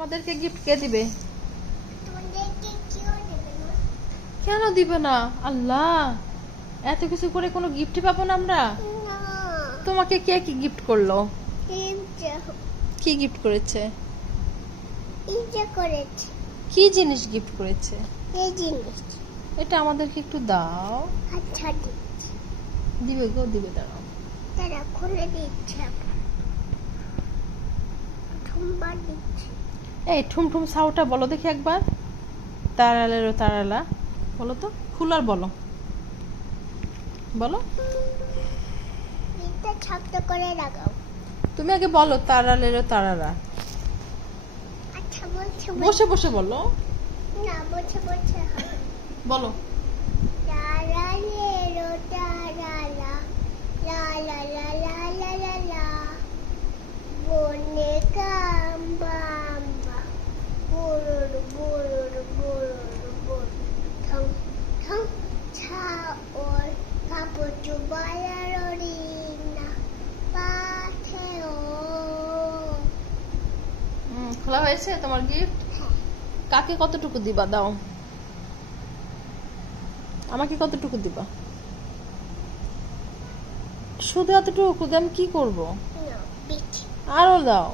আমাদেরকে গিফট কে দিবে? কেন দিবে না? আল্লাহ, এত কিছু করে কোনো গিফট পাবো না আমরা? তোমাকে কে কি গিফট করলো? কি গিফট করেছে? কি জিনিস গিফট করেছে? এটা আমাদেরকে একটু দাও। আচ্ছা দিবে গো, দিবে। দাঁড়াও, তারা খুলে দিচ্ছে। এই ঠুমঠুম সাউটা বলো দেখি একবার। তারালেরও তারালা বলো তো, খুলার বলো, বলো। এটা শব্দ করে লাগাও। তুমি আগে বলো তারালেরও তারালা। আচ্ছা বলছি, বসে বসে বলো না বসে বসে হবে। বলো। তারালেরও তারালা, লা লা লা লা লা লা লা, বনে কাম্বাম্বা, বুরুর বুরুর বুরুর বুর, ঠং ঠং ছাওর, কাপড় বায়ারিনা পাথেও। খোলা হয়েছে তোমার গিফট? কাকে কতটুকু দিবা? দাও, আমাকে কতটুকু দিবা? শুধু এতটুকু দিয়ে আমি কি করবো? আরো দাও।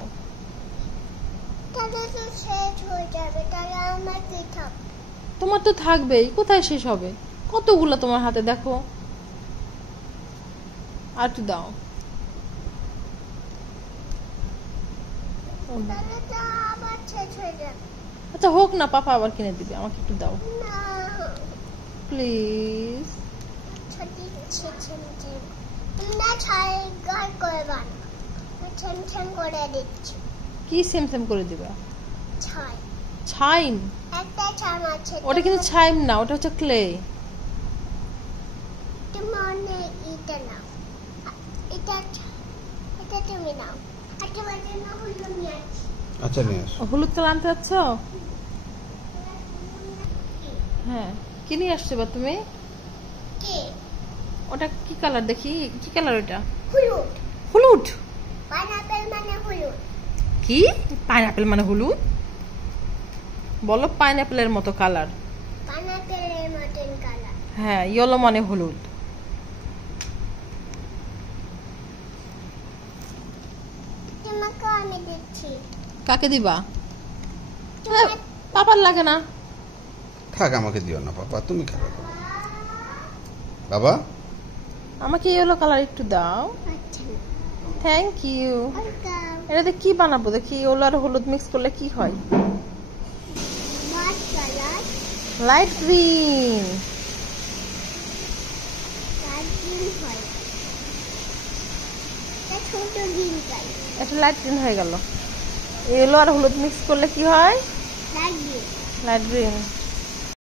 তাহলে তো শেষ হয়ে যাবে, তাহলে আমার কি থাকবে? তোমার তো থাকবেই, কোথায় শেষ হবে? কতগুলো তোমার হাতে, দেখো। আর একটু দাও। তাহলে তো আবার শেষ হয়ে যাবে। আচ্ছা হোক না, পাপা আবার কিনে দিবে, আমাকে একটু দাও না প্লিজ। আচ্ছা দিচ্ছি, ছেমছেম। না ছাই গায় করবা না, ছেমছেম করে দিচ্ছি। কি সেম করে দিবা? ছাই, ছাইম? একটা ছাম আছে। ওটা কিন্তু ছাইম না, ওটা হচ্ছে ক্লে। মানে এটা না, এটা এটা তুমি নাও। আচ্ছা মানে না হলো নিয়ে আসি। আচ্ছা নিয়ে আসো। হলুদ কালার আনতে যাচ্ছ? হ্যাঁ, কি নিয়ে আসছো বা তুমি? কে? ওটা কি কালার দেখি, কি কালার ওটা? হলুদ। হলুদ? পাইনাপেল মানে হলুদ। কি পাইনাপেল মানে হলুদ? বলো পাইনাপেলের মতো কালার। পাইনাপেলের মতন কালার। হ্যাঁ, ইয়েলো মানে হলুদ। তোমাকে আমি দিচ্ছি। কাকে দিবা? পাপার লাগে না। থাক, আমাকে দিও না বাবা, তুমি খেলো বাবা। আমাকে ইয়েলো কালার একটু দাও। আচ্ছা থ্যাংক ইউ। ওয়েলকাম। এটাতে কি বানাবো দেখি? ইয়েলো আর হলুদ মিক্স করলে কি হয়? White colour, light green. Light green হয়। এটা ছোট গ্রিন কালার। এটা লাইট গ্রিন হয়ে গেল। ইয়েলো আর হলুদ মিক্স করলে কি হয়? Light green. Light green.